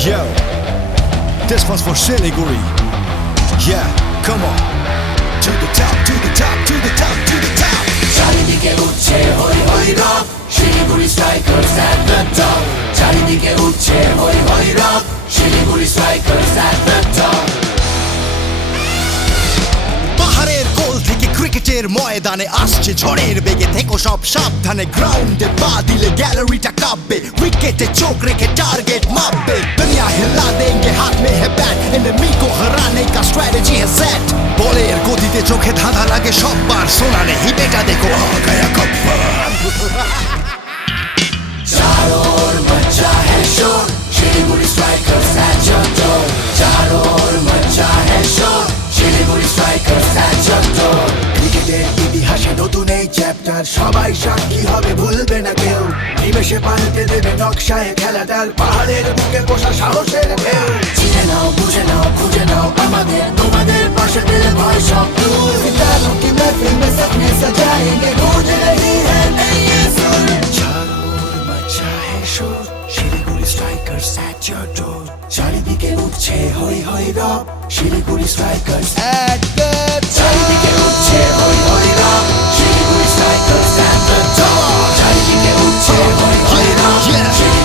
Yo, this one's for Siliguri. Yeah, come on. To the top, to the top, to the top, to the top. চারিদিকে উঠছে হই হই রব, Siliguri strikers at the top. চারিদিকে উঠছে হই হই রব, Siliguri strikers at the top. পাহাড়ের কোল থেকে ক্রিকেটের ময়দানে আসছে ঝড়ের বেগে, থেকো সব সাবধানে। গ্রাউন্ডে পা দিলে গ্যালারিটা কাঁপবে, উইকেটে চোখ রেখে টার্গেট মাপবে। দুনিয়া হিলা দেंगे, हाथ में है बैट, एनिमी को हराने का स्ट्रेटजी है सेट। বলের গতিতে চোখে ধাঁধা লাগে সববার, শোনা নেই বেটা দেখো आ गया कब्बर। चारों ओर मचा है शोर, Siliguri strikers at your door. चारों ओर मचा है शोर, Siliguri strikers at your door. ক্রিকেটের ইতিহাসে নতুন এই চ্যাপ্টার, সবাই সাক্ষী হবে ভুলবে না কেউ। নিমেষে পাল্টে দেবে নকশায় খেলাটার, পাহাড়ের বুকে বসা সাহসের ঢেউ। চিনে নাও, বুঝে নাও, খুঁজে নাও আমাদের, তোমাদের পাশে পেলে ভয় সব দূর। सितारों की महफिल में सपने सजाएंगे, गूंज रही है नई ये सुर। चारों ओर मचा है शोर, Siliguri strikers at your door. চারিদিকে উঠছে হই হই রব, Siliguri strikers at the top. চারিদিকে উঠছে হই হই রব, Siliguri strikers at the top. চারিদিকে উঠছে হই হই রব, শিলিগুড়ি